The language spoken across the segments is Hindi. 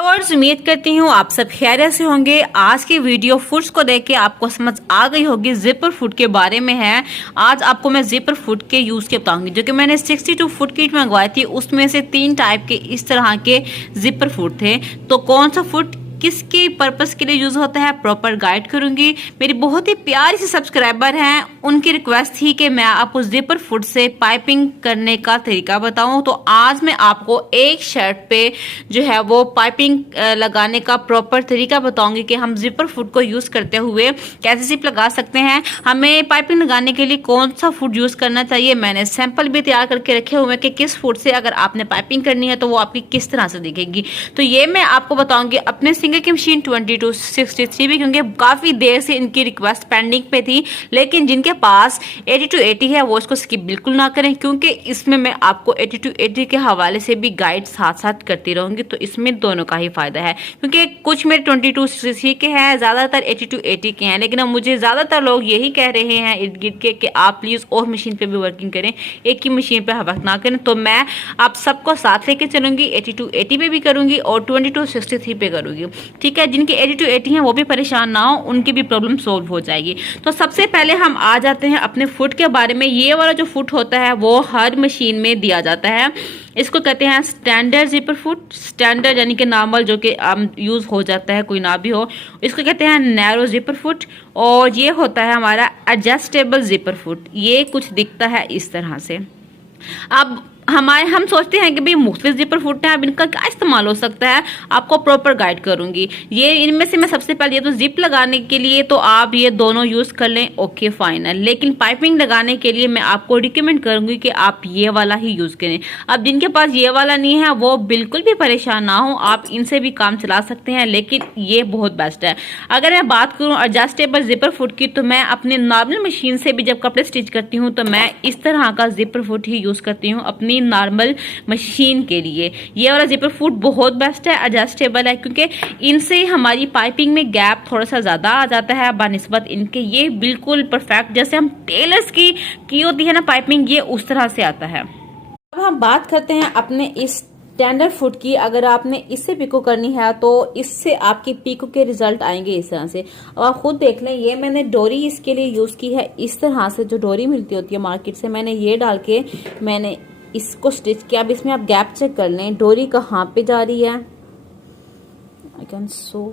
और उम्मीद करती हूँ आप सब खैरियत से होंगे। आज की वीडियो फुट्स को देख के आपको समझ आ गई होगी जिपर फुट के बारे में है। आज आपको मैं जिपर फुट के यूज के बताऊंगी। जो कि मैंने 62 फुट किट मंगवाई थी, उसमें से 3 टाइप के इस तरह के जिपर फुट थे। तो कौन सा फुट किसके पर्पस के लिए यूज होता है प्रॉपर गाइड करूंगी। मेरी बहुत ही प्यारी सी सब्सक्राइबर हैं, उनकी रिक्वेस्ट थी कि मैं आपको जिपर फुट से पाइपिंग करने का तरीका बताऊं। तो आज मैं आपको एक शर्ट पे जो है वो पाइपिंग लगाने का प्रॉपर तरीका बताऊंगी कि हम जिपर फुट को यूज करते हुए कैसे जिप लगा सकते हैं। हमें पाइपिंग लगाने के लिए कौन सा फुट यूज करना चाहिए, मैंने सैंपल भी तैयार करके रखे हुए हैं कि किस फुट से अगर आपने पाइपिंग करनी है तो वो आपकी किस तरह से दिखेगी। तो ये मैं आपको बताऊंगी अपने सिंगर की मशीन 2263 भी, क्योंकि काफी देर से इनकी रिक्वेस्ट पेंडिंग पे थी। लेकिन जिनके पास 8280 है वो इसको स्किप बिल्कुल ना करें, क्योंकि इसमें मैं आपको 8280 के हवाले से भी गाइड साथ साथ करती रहूंगी। तो इसमें दोनों का ही फायदा है, क्योंकि कुछ मेरे 2263 के हैं, ज्यादातर 8280 के हैं। लेकिन अब मुझे ज्यादातर लोग यही कह रहे हैं इर्द गिर्द के कि आप प्लीज और मशीन पे भी वर्किंग करें, एक ही मशीन पे वर्क ना करें। तो मैं आप सबको साथ लेके चलूंगी, 8280 पे भी करूंगी और 2263 पे करूंगी। ठीक है, जिनके 8280 हैं वो भी परेशान ना हो, उनकी भी प्रॉब्लम सोल्व हो जाएगी। तो सबसे पहले हम आ जाते हैं अपने फुट के बारे में। ये वाला जो फुट होता है वो हर मशीन में दिया जाता है। इसको कहते हैं स्टैंडर्ड जिपर फुट। स्टैंडर्ड यानी कि नॉर्मल, जो कि यूज हो जाता है कोई ना भी हो। इसको कहते हैं नैरो जिपर फुट। और ये होता है हमारा एडजस्टेबल जिपर फुट। ये कुछ दिखता है इस तरह से। अब हम सोचते हैं कि भाई मुख्तलिफ जिपर फुट हैं, अब इनका क्या इस्तेमाल हो सकता है, आपको प्रॉपर गाइड करूंगी। ये इनमें से मैं सबसे पहले ये तो जिप लगाने के लिए तो आप ये दोनों यूज कर लें, ओके फाइन है। लेकिन पाइपिंग लगाने के लिए मैं आपको रिकमेंड करूंगी कि आप ये वाला ही यूज करें। अब जिनके पास ये वाला नहीं है वो बिल्कुल भी परेशान ना हो, आप इनसे भी काम चला सकते हैं, लेकिन ये बहुत बेस्ट है। अगर मैं बात करूं एडजस्टेबल जिपर फुट की, तो मैं अपनी नॉर्मल मशीन से भी जब कपड़े स्टिच करती हूँ तो मैं इस तरह का जिपर फुट ही यूज करती हूँ अपनी नॉर्मल मशीन के लिए। ये वाला जिपर फुट बहुत बेस्ट है, एडजस्टेबल है, क्योंकि इनसे हमारी पाइपिंग में गैप थोड़ा सा ज्यादा आ जाता है बनिस्बत इनके। ये बिल्कुल परफेक्ट, जैसे हम टेलर्स की होती है ना पाइपिंग, ये उस तरह से आता है। अब हम बात करते हैं अपने इस स्टैंडर्ड फुट की। अगर आपने इससे पिको करनी है तो इससे आपकी पिको के रिजल्ट आएंगे इस तरह से। अब आप खुद देख लें, ये मैंने डोरी इसके लिए यूज की है इस तरह से। जो डोरी मिलती होती है मार्केट से, मैंने ये डाल के मैंने इसको स्टिच किया। अब इसमें आप गैप चेक कर लें, डोरी कहाँ पे जा रही है। आई कैन सो,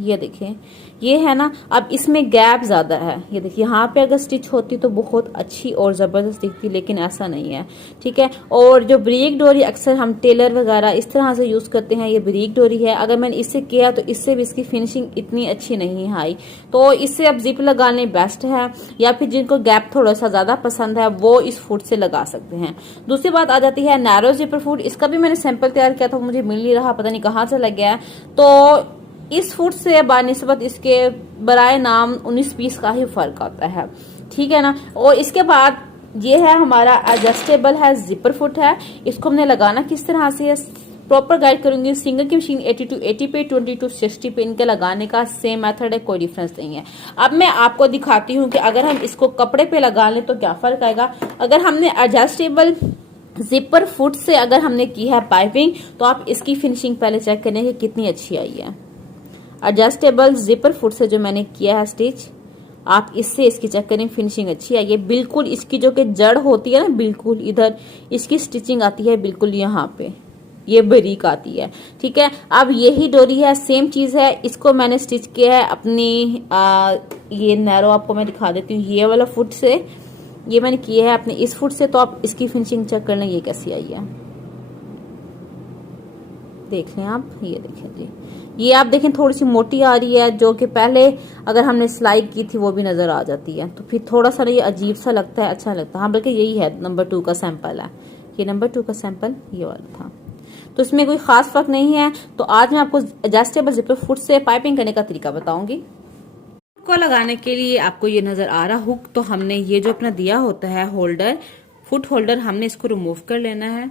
ये देखें, ये है ना। अब इसमें गैप ज्यादा है, ये देखिए, यहाँ पे अगर स्टिच होती तो बहुत अच्छी और जबरदस्त दिखती, लेकिन ऐसा नहीं है। ठीक है, और जो ब्रीक डोरी अक्सर हम टेलर वगैरह इस तरह से यूज करते हैं, ये ब्रीक डोरी है। अगर मैंने इससे किया तो इससे भी इसकी फिनिशिंग इतनी अच्छी नहीं आई। तो इससे अब जिप लगाने बेस्ट है, या फिर जिनको गैप थोड़ा सा ज्यादा पसंद है वो इस फुट से लगा सकते हैं। दूसरी बात आ जाती है नैरो जिपर फुट। इसका भी मैंने सैंपल तैयार किया था, मुझे मिल नहीं रहा, पता नहीं कहाँ से लग गया है। तो इस फुट से बानिस्बत इसके बराए नाम 19 पीस का ही फर्क आता है। ठीक है ना। और इसके बाद ये है हमारा एडजस्टेबल है जिपर फुट है। इसको हमने लगाना किस तरह से है प्रॉपर गाइड करूंगी। सिंगल की मशीन 8280 पे 2260 पे इनके लगाने का सेम मेथड है, कोई डिफरेंस नहीं है। अब मैं आपको दिखाती हूँ कि अगर हम इसको कपड़े पे लगा लें तो क्या फर्क आएगा। अगर हमने एडजस्टेबल जिपर फुट से अगर हमने की है पाइपिंग, तो आप इसकी फिनिशिंग पहले चेक करें कि कितनी अच्छी आई है। एडजस्टेबल जिपर फुट से जो मैंने किया है स्टिच, आप इससे इसकी चेक करें, फिनिशिंग अच्छी आई है बिल्कुल। इसकी जो कि जड़ होती है ना, बिल्कुल इधर इसकी स्टिचिंग आती है, बिल्कुल यहाँ पे ये बारीक आती है। ठीक है, अब यही डोरी है, सेम चीज है। इसको मैंने स्टिच किया है अपनी ये नैरो, आपको मैं दिखा देती हूँ, ये वाला फुट से ये मैंने किया है अपने इस फुट से। तो आप इसकी फिनिशिंग चेक कर लें, ये कैसी आई है, देख लें आप। ये देखें जी, ये आप देखें थोड़ी सी मोटी आ रही है, जो कि पहले अगर हमने सिलाई की थी वो भी नजर आ जाती है। तो फिर थोड़ा सा ये अजीब सा लगता है, अच्छा लगता है। हाँ, बल्कि यही है नंबर 2 का सैंपल है, ये नंबर 2 का सैंपल ये वाला था। तो इसमें कोई खास फर्क नहीं है। तो आज मैं आपको एडजस्टेबल जिपर फुट से पाइपिंग करने का तरीका बताऊंगी। को लगाने के लिए आपको ये नजर आ रहा हुक, तो हमने ये जो अपना दिया होता है होल्डर, फुट होल्डर, हमने इसको रिमूव कर लेना है।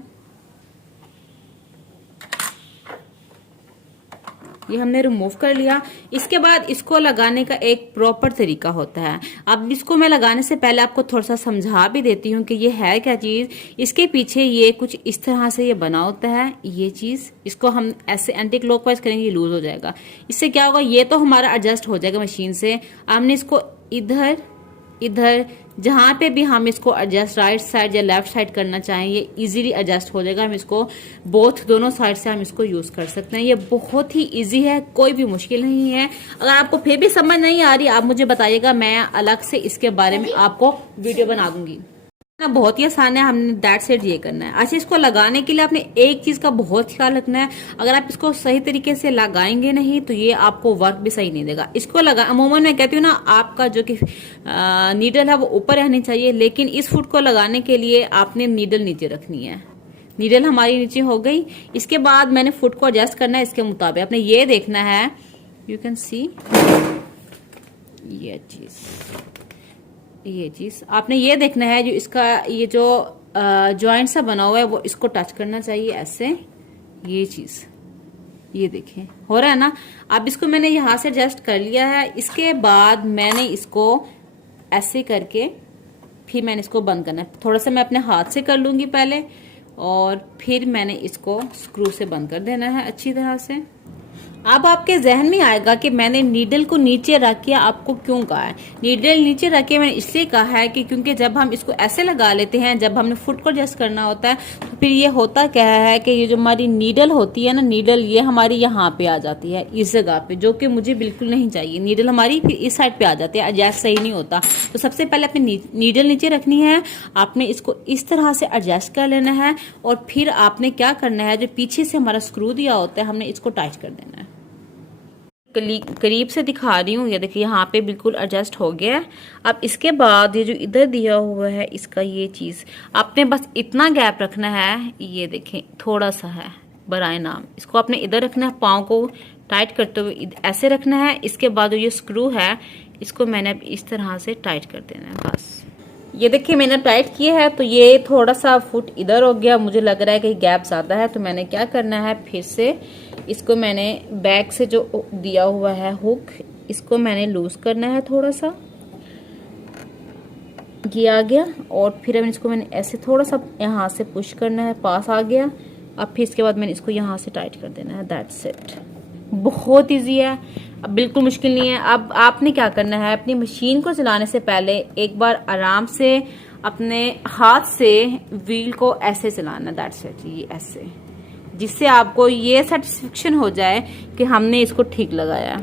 ये हमने रिमूव कर लिया। इसके बाद इसको लगाने का एक प्रॉपर तरीका होता है। अब इसको मैं लगाने से पहले आपको थोड़ा सा समझा भी देती हूँ कि ये है क्या चीज। इसके पीछे ये कुछ इस तरह से ये बना होता है। ये चीज इसको हम ऐसे एंटी क्लॉकवाइज करेंगे, ये लूज हो जाएगा। इससे क्या होगा, ये तो हमारा एडजस्ट हो जाएगा मशीन से। हमने इसको इधर इधर जहां पे भी हम इसको एडजस्ट राइट साइड या लेफ्ट साइड करना चाहें, ये इजीली एडजस्ट हो जाएगा। हम इसको दोनों साइड से हम इसको यूज कर सकते हैं। ये बहुत ही इजी है, कोई भी मुश्किल नहीं है। अगर आपको फिर भी समझ नहीं आ रही, आप मुझे बताइएगा, मैं अलग से इसके बारे में आपको वीडियो बना दूंगी ना। बहुत ही आसान है, हमने दैट्स इट ये करना है। अच्छा, इसको लगाने के लिए आपने एक चीज का बहुत ख्याल रखना है। अगर आप इसको सही तरीके से लगाएंगे नहीं तो ये आपको वर्क भी सही नहीं देगा। इसको अमूमन मैं कहती हूँ ना, आपका जो कि नीडल है वो ऊपर रहनी चाहिए, लेकिन इस फुट को लगाने के लिए आपने नीडल नीचे रखनी है। नीडल हमारी नीचे हो गई। इसके बाद मैंने फुट को एडजस्ट करना है इसके मुताबिक। आपने ये देखना है, यू कैन सी ये चीज आपने ये देखना है, जो इसका ये जो जॉइंट सा बना हुआ है वो इसको टच करना चाहिए ऐसे। ये चीज ये देखें हो रहा है ना। अब इसको मैंने यहां से एडजस्ट कर लिया है। इसके बाद मैंने इसको ऐसे करके फिर मैंने इसको बंद करना है। थोड़ा सा मैं अपने हाथ से कर लूंगी पहले, और फिर मैंने इसको स्क्रू से बंद कर देना है अच्छी तरह से। अब आपके जहन में आएगा कि मैंने नीडल को नीचे रख के आपको क्यों कहा है। नीडल नीचे रख के मैंने इसलिए कहा है कि क्योंकि जब हम इसको ऐसे लगा लेते हैं, जब हमने फुट को एडजस्ट करना होता है, तो फिर ये होता क्या है कि ये जो हमारी नीडल होती है ना, नीडल ये हमारी यहाँ पे आ जाती है इस जगह पे, जो कि मुझे बिल्कुल नहीं चाहिए। नीडल हमारी फिर इस साइड पे आ जाती है, एडजस्ट सही नहीं होता। तो सबसे पहले अपनी नीडल नीचे रखनी है, आपने इसको इस तरह से एडजस्ट कर लेना है, और फिर आपने क्या करना है, जो पीछे से हमारा स्क्रू दिया होता है, हमने इसको टाइट कर देना है। करीब से दिखा रही हूँ, ये देखिए यहाँ पे बिल्कुल एडजस्ट हो गया है। अब इसके बाद ये जो इधर दिया हुआ है इसका, ये चीज आपने बस इतना गैप रखना है, ये देखें थोड़ा सा है बराए नाम। इसको आपने इधर रखना है, पाँव को टाइट करते हुए ऐसे रखना है। इसके बाद जो ये स्क्रू है इसको मैंने अब इस तरह से टाइट कर देना है बस। ये देखिए मैंने टाइट किया है, तो ये थोड़ा सा फुट इधर हो गया। मुझे लग रहा है कि गैप ज्यादा है, तो मैंने क्या करना है, फिर से इसको मैंने बैक से जो दिया हुआ है हुक, इसको मैंने लूज करना है थोड़ा सा। ये आ गया, और फिर अब इसको मैंने ऐसे थोड़ा सा यहाँ से पुश करना है, पास आ गया। अब फिर इसके बाद मैंने इसको यहाँ से टाइट कर देना है। That's it. बहुत इजी है, अब बिल्कुल मुश्किल नहीं है। अब आपने क्या करना है, अपनी मशीन को चलाने से पहले एक बार आराम से अपने हाथ से व्हील को ऐसे चलाना। दैट्स इट, ये ऐसे, जिससे आपको ये सेटिस्फेक्शन हो जाए कि हमने इसको ठीक लगाया।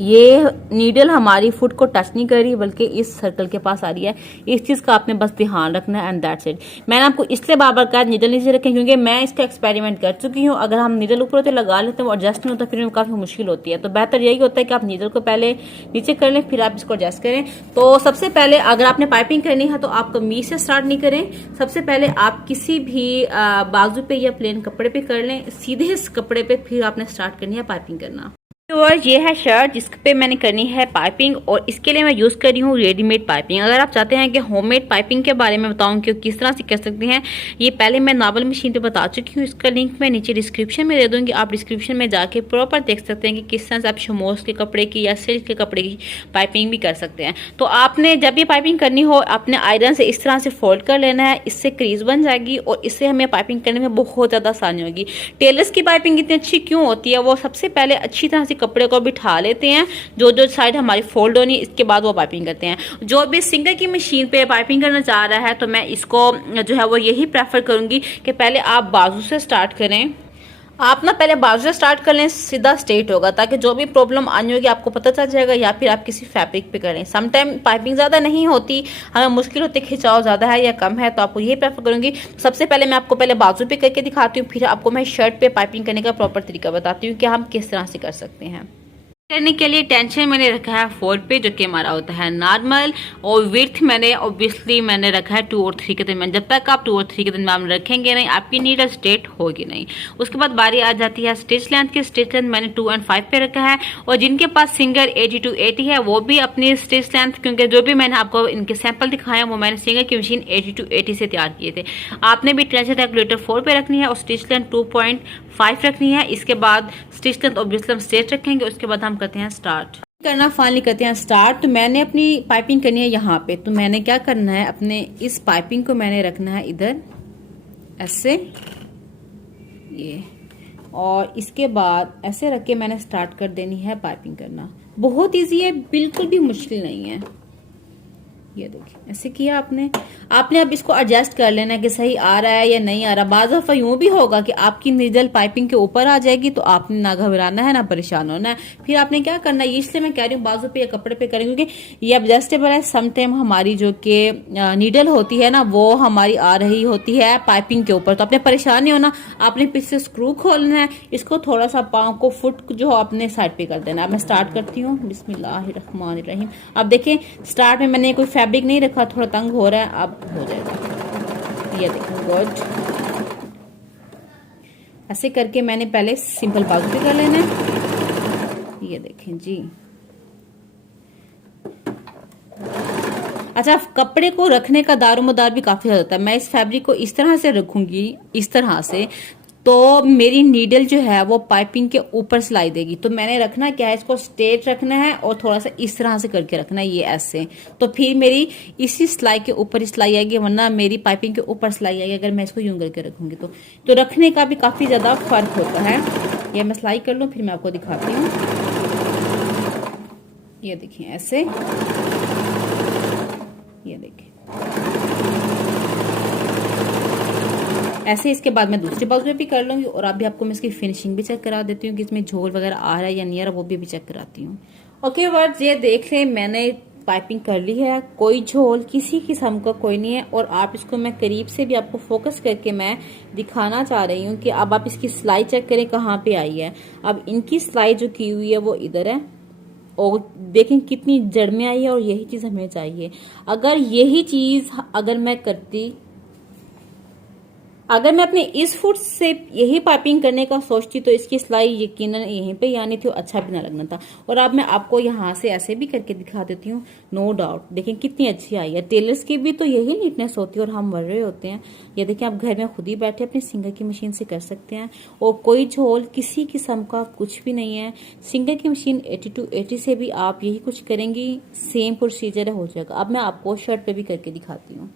ये नीडल हमारी फुट को टच नहीं कर रही, बल्कि इस सर्कल के पास आ रही है। इस चीज का आपने बस ध्यान रखना है, एंड दैट्स इट। मैंने आपको इसलिए बार बार कहा नीडल नीचे रखें, क्योंकि मैं इसका एक्सपेरिमेंट कर चुकी हूँ। अगर हम नीडल ऊपर होते लगा लेते हैं, वो एडजस्ट नहीं होता, फिर काफी मुश्किल होती है। तो बेहतर यही होता है कि आप नीडल को पहले नीचे कर लें, फिर आप इसको एडजस्ट करें। तो सबसे पहले अगर आपने पाइपिंग करनी है तो आप कमीज से स्टार्ट नहीं करें। सबसे पहले आप किसी भी बाजू पे या प्लेन कपड़े पे कर लें, सीधे इस कपड़े पे फिर आपने स्टार्ट करनी है पाइपिंग करना। तो ये है शर्ट जिस पे मैंने करनी है पाइपिंग, और इसके लिए मैं यूज कर रही हूँ रेडीमेड पाइपिंग। अगर आप चाहते हैं कि होममेड पाइपिंग के बारे में बताऊं कि किस तरह से कर सकते हैं, ये पहले मैं नावल मशीन पे बता चुकी हूँ। इसका लिंक मैं नीचे डिस्क्रिप्शन में दे दूंगी, आप डिस्क्रिप्शन में जाके प्रॉपर देख सकते हैं कि किस तरह से आप शमोस के कपड़े की या सिल्क के कपड़े की पाइपिंग भी कर सकते हैं। तो आपने जब ये पाइपिंग करनी हो, अपने आयरन से इस तरह से फोल्ड कर लेना है, इससे क्रीज बन जाएगी और इससे हमें पाइपिंग करने में बहुत ज्यादा आसानी होगी। टेलर्स की पाइपिंग इतनी अच्छी क्यों होती है, वो सबसे पहले अच्छी तरह से कपड़े को बिठा लेते हैं, जो साइड हमारी फोल्ड होनी, इसके बाद वो पाइपिंग करते हैं। जो भी सिंगर की मशीन पे पाइपिंग करना चाह रहा है, तो मैं इसको जो है वो यही प्रेफर करूंगी कि पहले आप बाजू से स्टार्ट करें। आप ना पहले बाजू से स्टार्ट कर लें, सीधा स्ट्रेट होगा, ताकि जो भी प्रॉब्लम आनी होगी आपको पता चल जाएगा। या फिर आप किसी फैब्रिक पे करें। समटाइम पाइपिंग ज्यादा नहीं होती, हमें मुश्किल होती, खिंचाव ज्यादा है या कम है, तो आपको यही प्रेफर करूंगी। सबसे पहले मैं आपको पहले बाजू पे करके दिखाती हूँ, फिर आपको मैं शर्ट पे पाइपिंग करने का प्रॉपर तरीका बताती हूँ कि हम किस तरह से कर सकते हैं। करने के लिए टेंशन मैंने रखा है 4 पे, जो कि हमारा होता है नॉर्मल, और विड्थ मैंने ऑब्वियसली मैंने रखा है 2 और 3 के दरमियान। जब तक आप 2 और 3 के दरमियान रखेंगे नहीं, आपकी नीडल स्ट्रेट होगी नहीं। उसके बाद बारी आ जाती है स्टिच लेंथ की। स्टिच लेंथ मैंने 2 and 5 पे रखा है, और जिनके पास सिंगर 80 to 80 है वो भी अपनी स्टिच लेंथ, क्योंकि जो भी मैंने आपको इनके सैंपल दिखाए वो मैंने सिंगर की मशीन 80 to 80 से तैयार किए थे। आपने भी टेंशन रेगुलेटर 4 पे रखनी है और स्टिच लेंथ 5 रखनी है। इसके बाद स्टिच लेंथ ऑब्वियसली हम स्ट्रेट रखेंगे, उसके बाद हम करते हैं स्टार्ट करना, फाइनली करते हैं स्टार्ट। तो मैंने अपनी पाइपिंग करनी है यहाँ पे, तो मैंने क्या करना है, अपने इस पाइपिंग को मैंने रखना है इधर ऐसे, ये, और इसके बाद ऐसे रख के मैंने स्टार्ट कर देनी है पाइपिंग करना। बहुत इजी है, बिल्कुल भी मुश्किल नहीं है। ये देखिए ऐसे किया आपने अब इसको एडजस्ट कर लेना है कि सही आ रहा है या नहीं आ रहा। बाज़ दफा यूं भी होगा कि आपकी नीडल पाइपिंग के ऊपर आ जाएगी, तो आपने ना घबराना है ना परेशान होना है। फिर आपने क्या करना है, इसलिए मैं कह रही हूँ बाजू पे या कपड़े पे करें, क्योंकि ये एडजस्टेबल है। समटाइम हमारी जो कि नीडल होती है ना, वो हमारी आ रही होती है पाइपिंग के ऊपर, तो आपने परेशान नहीं होना। आपने पीछे स्क्रू खोलना है, इसको थोड़ा सा पाँव को फुट जो अपने साइड पे कर देना है। अब मैं स्टार्ट करती हूँ, बिस्मिल्लाहिर्रहमानिर्रहीम। अब देखें स्टार्ट में मैंने कोई फैब्रिक नहीं रखा, थोड़ा तंग हो रहा है, अब हो जाएगा। ये देखो गुड। ऐसे करके मैंने पहले सिंपल बाजू पे कर लेना है। ये देखें जी। अच्छा, कपड़े को रखने का दारोमदार भी काफी ज्यादा होता है। मैं इस फैब्रिक को इस तरह से रखूंगी, इस तरह से, तो मेरी नीडल जो है वो पाइपिंग के ऊपर सिलाई देगी। तो मैंने रखना क्या है, इसको स्ट्रेट रखना है और थोड़ा सा इस तरह से करके रखना है, ये ऐसे। तो फिर मेरी इसी सिलाई के ऊपर ही सिलाई आएगी, वरना मेरी पाइपिंग के ऊपर सिलाई आएगी अगर मैं इसको यूं करके रखूंगी। तो रखने का भी काफी ज्यादा फर्क होता है। ये मैं सिलाई कर लूं, फिर मैं आपको दिखाती हूँ। ये देखिए ऐसे, ये देखिए ऐसे। इसके बाद मैं दूसरी बाजू पे भी कर लूंगी, और अभी आपको मैं इसकी फिनिशिंग भी चेक करा देती हूँ कि इसमें झोल वगैरह आ रहा है या नहीं आ रहा, वो भी चेक कराती हूँ। ओके वर्ड्स, ये देख लें मैंने पाइपिंग कर ली है, कोई झोल किसी किस्म का कोई नहीं है। और आप इसको मैं करीब से भी आपको फोकस करके मैं दिखाना चाह रही हूँ कि अब आप इसकी सिलाई चेक करें कहाँ पे आई है। अब इनकी सिलाई जो की हुई है वो इधर है, और देखें कितनी जड़ में आई है, और यही चीज हमें चाहिए। अगर यही चीज अगर मैं करती, अगर मैं अपने इस फुट से यही पाइपिंग करने का सोचती, तो इसकी सिलाई यकीनन यहीं पे आनी थी, अच्छा भी ना लगना था। और अब मैं आपको यहाँ से ऐसे भी करके दिखा देती हूँ। नो डाउट देखें कितनी अच्छी आई है। टेलर्स की भी तो यही नीटनेस होती है, और हम मर रहे होते हैं। ये देखें, आप घर में खुद ही बैठे अपनी सिंगर की मशीन से कर सकते हैं, और कोई झोल किसी किस्म का कुछ भी नहीं है। सिंगर की मशीन 8280 से भी आप यही कुछ करेंगी, सेम प्रोसीजर हो जाएगा। अब मैं आपको शर्ट पे भी करके दिखाती हूँ।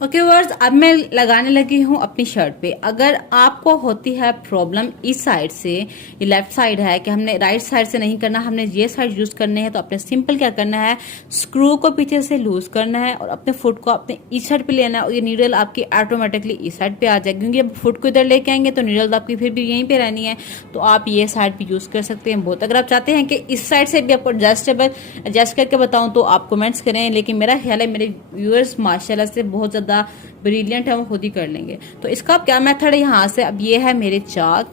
ओके वर्स, अब मैं लगाने लगी हूँ अपनी शर्ट पे। अगर आपको होती है प्रॉब्लम इस साइड से, ये लेफ्ट साइड है कि हमने राइट साइड से नहीं करना, हमने ये साइड यूज करने हैं, तो अपने सिंपल क्या करना है, स्क्रू को पीछे से लूज करना है और अपने फुट को अपने इस साइड पे लेना है, और ये नीडल आपकी ऑटोमेटिकली इस साइड पे आ जाएगी। क्योंकि अब फुट को इधर लेके आएंगे तो नीडल आपकी फिर भी यहीं पे रहनी है, तो आप ये साइड भी यूज कर सकते हैं बहुत। अगर आप चाहते हैं कि इस साइड से भी आपको एडजस्ट करके बताऊं तो आप कमेंट्स करें, लेकिन मेरा ख्याल है मेरे व्यूअर्स माशाल्लाह से बहुत ज्यादा ब्रिलियंट है, वो खुद ही कर लेंगे। तो इसका क्या मेथड है, यहाँ से अब ये है मेरे चाक।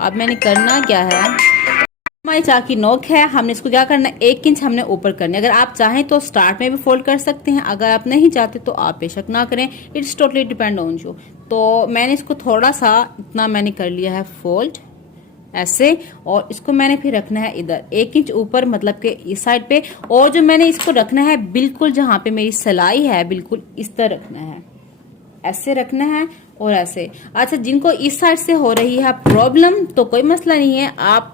अब मैंने करना क्या है, हमारी चाक की नोक है, हमने इसको क्या करना है, 1 इंच हमने ऊपर करनी है। अगर आप चाहें तो स्टार्ट में भी फोल्ड कर सकते हैं, अगर आप नहीं चाहते तो आप बेशक ना करें, it's totally depend on you. तो मैंने इसको थोड़ा सा इतना मैंने कर लिया है फोल्ड ऐसे, और इसको मैंने फिर रखना है इधर 1 इंच ऊपर, मतलब कि इस साइड पे। और जो मैंने इसको रखना है बिल्कुल जहां पे मेरी सिलाई है बिल्कुल इस तरह रखना है, ऐसे रखना है और ऐसे। अच्छा, जिनको इस साइड से हो रही है प्रॉब्लम तो कोई मसला नहीं है, आप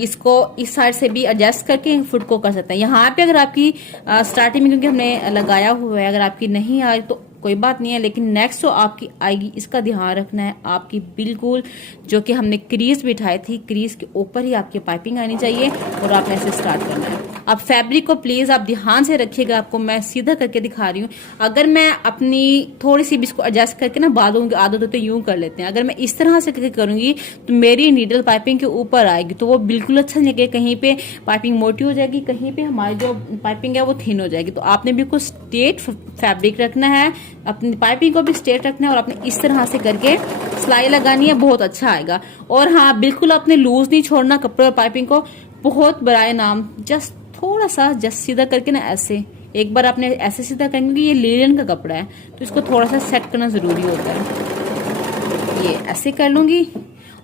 इसको इस साइड से भी एडजस्ट करके फुट को कर सकते हैं। यहाँ पे अगर आपकी स्टार्टिंग में क्योंकि हमने लगाया हुआ है, अगर आपकी नहीं आ रही तो कोई बात नहीं है, लेकिन नेक्स्ट जो आपकी आएगी इसका ध्यान रखना है। आपकी बिल्कुल जो कि हमने क्रीज बिठाई थी, क्रीज के ऊपर ही आपकी पाइपिंग आनी चाहिए, और आपने ऐसे स्टार्ट करना है। अब फैब्रिक को प्लीज आप ध्यान से रखिएगा, आपको मैं सीधा करके दिखा रही हूँ। अगर मैं अपनी थोड़ी सी भी इसको एडजस्ट करके ना, बालों की आदत होती है यूं कर लेते हैं, अगर मैं इस तरह से करके करूंगी तो मेरी नीडल पाइपिंग के ऊपर आएगी, तो वो बिल्कुल अच्छा नहीं लगेगा। कहीं पे पाइपिंग मोटी हो जाएगी, कहीं पे हमारी जो पाइपिंग है वो थिन हो जाएगी। तो आपने बिल्कुल स्ट्रेट फैब्रिक रखना है, अपनी पाइपिंग को भी स्ट्रेट रखना है, और आपने इस तरह से करके सिलाई लगानी है, बहुत अच्छा आएगा। और हाँ, बिल्कुल आपने लूज नहीं छोड़ना कपड़े और पाइपिंग को, बहुत बराए नाम जस्ट थोड़ा सा जस्ट सीधा करके ना ऐसे, एक बार आपने ऐसे सीधा करेंगे, क्योंकि ये लिनन का कपड़ा है तो इसको थोड़ा सा सेट करना जरूरी होता है। ये ऐसे कर लूंगी,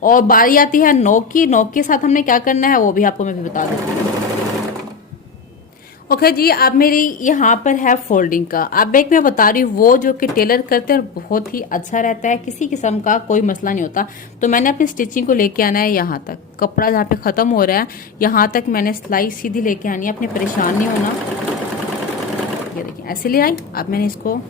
और बारी आती है नोक की। नोक के साथ हमने क्या करना है वो भी आपको मैं भी बता देती हूँ। ओके जी, अब मेरी यहाँ पर है फोल्डिंग का। अब एक मैं बता रही हूँ, वो जो कि टेलर करते हैं बहुत ही अच्छा रहता है, किसी किस्म का कोई मसला नहीं होता। तो मैंने अपनी स्टिचिंग को लेके आना है यहाँ तक, कपड़ा जहाँ पे खत्म हो रहा है यहाँ तक मैंने सिलाई सीधी लेके आनी है, अपने परेशान नहीं होना। ये देखिए ऐसे ले आई। अब मैंने इसको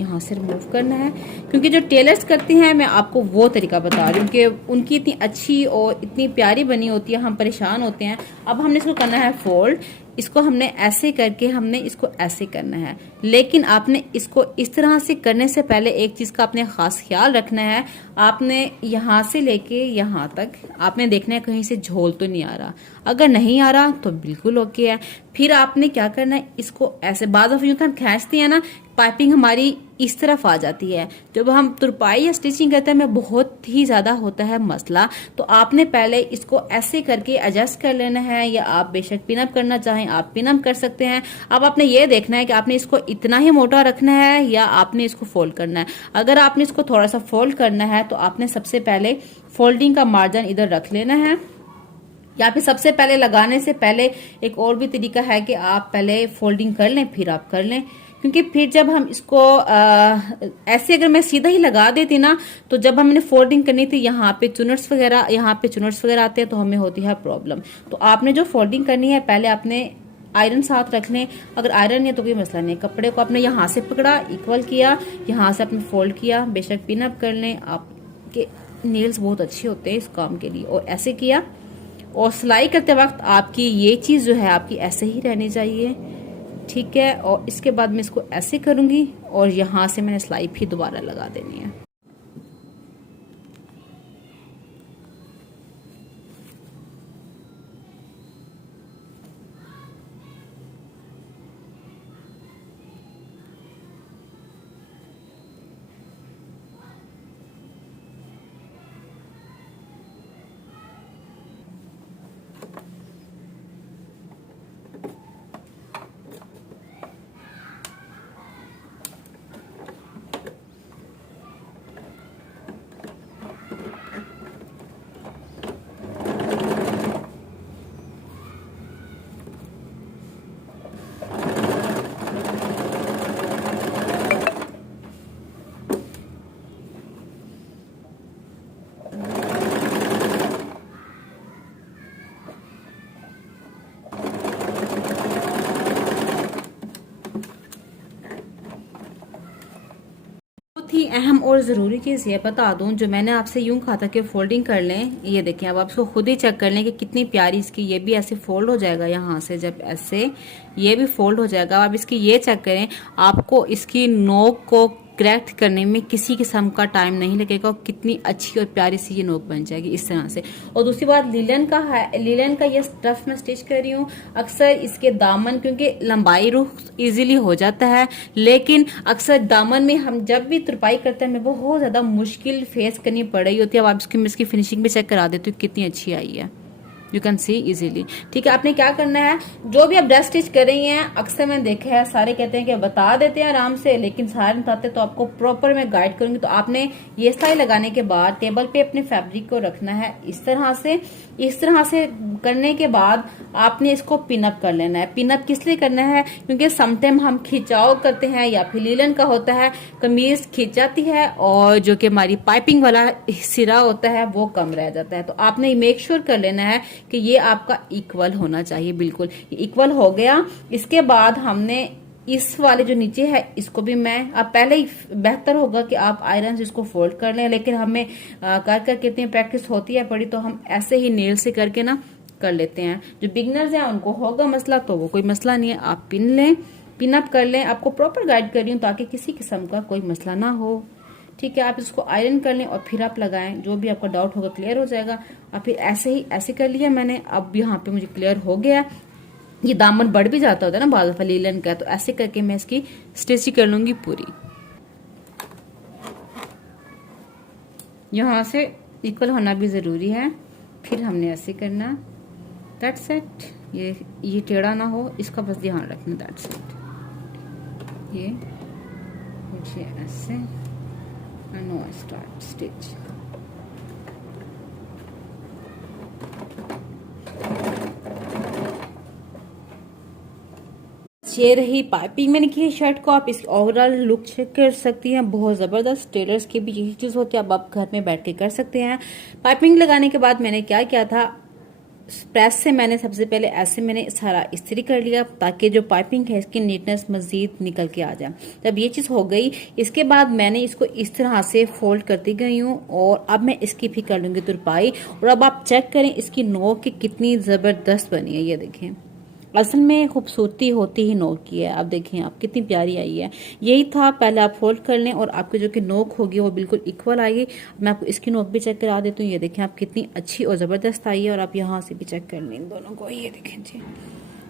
यहाँ से रिमूव करना है, क्योंकि जो टेलर्स करते हैं मैं आपको वो तरीका बता रही हूँ कि उनकी इतनी अच्छी और इतनी प्यारी बनी होती है, हम परेशान होते हैं। अब हमने इसको करना है फोल्ड, इसको हमने ऐसे करके हमने इसको ऐसे करना है, लेकिन आपने इसको इस तरह से करने से पहले एक चीज का आपने खास ख्याल रखना है। आपने यहाँ से लेके यहाँ तक आपने देखना है कहीं से झोल तो नहीं आ रहा। अगर नहीं आ रहा तो बिल्कुल ओके है। फिर आपने क्या करना है, इसको ऐसे बाद में हम खींचते हैं ना, पाइपिंग हमारी इस तरफ आ जाती है। जब हम तुरपाई या स्टिचिंग करते हैं में बहुत ही ज्यादा होता है मसला, तो आपने पहले इसको ऐसे करके एडजस्ट कर लेना है, या आप बेशक पिनअप करना चाहें आप पिनअप कर सकते हैं। अब आपने ये देखना है कि आपने इसको इतना ही मोटा रखना है या आपने इसको फोल्ड करना है। अगर आपने इसको थोड़ा सा फोल्ड करना है तो आपने सबसे पहले फोल्डिंग का मार्जिन इधर रख लेना है, या फिर सबसे पहले लगाने से पहले एक और भी तरीका है कि आप पहले फोल्डिंग कर लें फिर आप कर लें, क्योंकि फिर जब हम इसको ऐसे अगर मैं सीधा ही लगा देती ना, तो जब हमने फोल्डिंग करनी थी यहाँ पे चुनट्स वगैरह आते हैं तो हमें होती है प्रॉब्लम। तो आपने जो फोल्डिंग करनी है पहले आपने आयरन साथ रख लें, अगर आयरन नहीं है तो कोई मसला नहीं। कपड़े को आपने यहाँ से पकड़ा, इक्वल किया, यहाँ से आपने फोल्ड किया, बेशक पिन अप कर लें, आपके नेल्स बहुत अच्छे होते हैं इस काम के लिए। और ऐसे किया, और सिलाई करते वक्त आपकी ये चीज जो है आपकी ऐसे ही रहनी चाहिए, ठीक है। और इसके बाद मैं इसको ऐसे करूंगी और यहाँ से मैंने सिलाई फिर दोबारा लगा देनी है। बहुत ही अहम और ज़रूरी चीज़ ये बता दूं, जो मैंने आपसे यूं कहा था कि फोल्डिंग कर लें, ये देखें। अब आप इसको खुद ही चेक कर लें कि कितनी प्यारी इसकी, ये भी ऐसे फोल्ड हो जाएगा यहाँ से, जब ऐसे ये भी फोल्ड हो जाएगा। अब इसकी ये चेक करें, आपको इसकी नोक को करेक्ट करने में किसी किस्म का टाइम नहीं लगेगा, और कितनी अच्छी और प्यारी सी ये नोक बन जाएगी इस तरह से। और दूसरी बात लिलन का है, लिलन का ये स्टफ मैं स्टिच कर रही हूँ। अक्सर इसके दामन, क्योंकि लंबाई रुख इजीली हो जाता है, लेकिन अक्सर दामन में हम जब भी तुरपाई करते हैं हमें बहुत ज्यादा मुश्किल फेस करनी पड़ रही होती है। अब आप इसकी फिनिशिंग भी चेक करा देती हूँ कितनी अच्छी आई है, यू कैन सी इजीली। ठीक है, आपने क्या करना है, जो भी आप ड्रेस स्टिच कर रही हैं, अक्सर मैंने देखा है सारे कहते हैं कि बता देते हैं आराम से, लेकिन सारे बताते तो आपको प्रॉपर मैं गाइड करूंगी। तो आपने ये सिलाई लगाने के बाद टेबल पे अपने फैब्रिक को रखना है इस तरह से। इस तरह से करने के बाद आपने इसको पिनअप कर लेना है। पिनअप किस लिए करना है, क्योंकि समटाइम हम खिंचाव करते हैं या फिर लीलन का होता है, कमीज खिंच जाती है और जो कि हमारी पाइपिंग वाला सिरा होता है वो कम रह जाता है। तो आपने मेक श्योर कर लेना है कि ये आपका इक्वल होना चाहिए, बिल्कुल इक्वल हो गया। इसके बाद हमने इस वाले जो नीचे है इसको भी मैं, अब पहले ही बेहतर होगा कि आप आयरन से इसको फोल्ड कर लें, लेकिन हमें कर कर कितनी प्रैक्टिस होती है पड़ी, तो हम ऐसे ही नेल से करके ना कर लेते हैं। जो बिगनर्स हैं उनको होगा मसला, तो वो कोई मसला नहीं है, आप पिन लें, पिन अप कर लें। आपको प्रॉपर गाइड कर रही हूँ ताकि किसी किस्म का कोई मसला ना हो। ठीक है, आप इसको आयरन कर लें और फिर आप लगाएं, जो भी आपका डाउट होगा क्लियर हो जाएगा। और फिर ऐसे ही ऐसे कर लिया मैंने, अब यहाँ पे मुझे क्लियर हो गया। ये दामन बढ़ भी जाता होता है ना बाल लीलन का, तो ऐसे करके मैं इसकी स्टिच कर लूंगी पूरी। यहाँ से इक्वल होना भी जरूरी है, फिर हमने ऐसे करना, दैट्स इट। ये टेढ़ा ना हो, इसका बस ध्यान रखना, दैट्स इट। ये ऐसे, नो स्टार्ट स्टिच। ये रही पाइपिंग मैंने की है शर्ट को। आप इसकी ओवरऑल लुक चेक कर सकती हैं, बहुत जबरदस्त। टेलर्स की भी यही चीज होती है, अब आप घर में बैठ के कर सकते हैं। पाइपिंग लगाने के बाद मैंने क्या किया था, प्रेस से मैंने सबसे पहले ऐसे मैंने सारा इस्त्री कर लिया ताकि जो पाइपिंग है इसकी नीटनेस मजीद निकल के आ जाए। जब ये चीज हो गई, इसके बाद मैंने इसको इस तरह से फोल्ड करती गई हूँ और अब मैं इसकी भी कर लूंगी तुरपाई। और अब आप चेक करें इसकी नोक की कितनी जबरदस्त बनी है। ये देखें, असल में खूबसूरती होती ही नोक की है। आप देखें आप कितनी प्यारी आई है। यही था, पहले आप फोल्ड कर लें और आपकी जो कि नोक होगी वो बिल्कुल इक्वल आएगी। मैं आपको इसकी नोक भी चेक करा देती हूँ। ये देखें आप कितनी अच्छी और ज़बरदस्त आई है। और आप यहाँ से भी चेक कर लें इन दोनों को। ये देखें जी,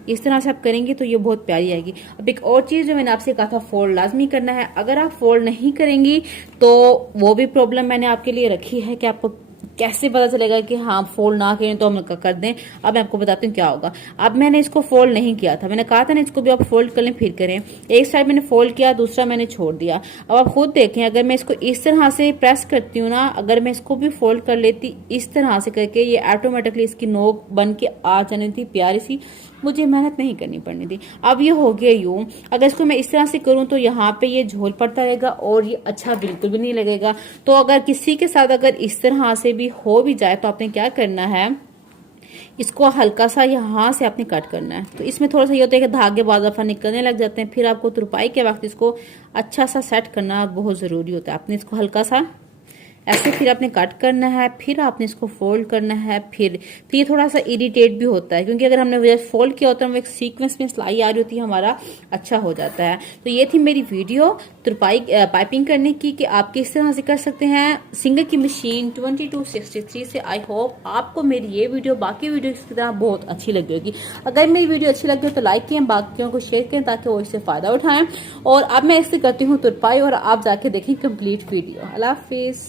इस तरह से आप करेंगे तो ये बहुत प्यारी आएगी। अब एक और चीज़ जो मैंने आपसे कहा था, फोल्ड लाजमी करना है। अगर आप फोल्ड नहीं करेंगी तो वो भी प्रॉब्लम मैंने आपके लिए रखी है कि आपको कैसे पता चलेगा कि हाँ फोल्ड ना करें तो हम कर दें। अब मैं आपको बताती हूँ क्या होगा। अब मैंने इसको फोल्ड नहीं किया था, मैंने कहा था ना इसको भी आप फोल्ड कर लें फिर करें। एक साइड मैंने फोल्ड किया, दूसरा मैंने छोड़ दिया। अब आप खुद देखें, अगर मैं इसको इस तरह से प्रेस करती हूँ ना, अगर मैं इसको भी फोल्ड कर लेती इस तरह से करके, ये ऑटोमेटिकली इसकी नोक बन के आ जानी थी प्यारी सी, मुझे मेहनत नहीं करनी पड़नी थी। अब ये हो गया यूं। अगर इसको मैं इस तरह से करूं तो यहाँ पे ये झोल पड़ता रहेगा और ये अच्छा बिल्कुल भी नहीं लगेगा। तो अगर किसी के साथ अगर इस तरह से भी हो भी जाए तो आपने क्या करना है, इसको हल्का सा यहाँ से आपने कट करना है। तो इसमें थोड़ा सा ये होता है कि धागे बाद दफा निकलने लग जाते हैं, फिर आपको तुरपाई के वक्त इसको अच्छा सा सेट करना बहुत जरूरी होता है। आपने इसको हल्का सा ऐसे फिर आपने कट करना है, फिर आपने इसको फोल्ड करना है। फिर ये थोड़ा सा इरिटेट भी होता है क्योंकि अगर हमने फोल्ड किया होता है, एक सीक्वेंस में सिलाई आ रही होती है, हमारा अच्छा हो जाता है। तो ये थी मेरी वीडियो तुरपाई पाइपिंग करने की कि आप किस तरह से कर सकते हैं सिंगर की मशीन 2263 से। आई होप आपको मेरी ये वीडियो बाकी वीडियो की तरह बहुत अच्छी लगी होगी। अगर मेरी वीडियो अच्छी लगी हो तो लाइक करें, बाकियों को शेयर करें ताकि वो इससे फायदा उठाएं। और अब मैं इससे करती हूँ तुरपाई और आप जाके देखें कंप्लीट वीडियो। अल्लाह हाफिज।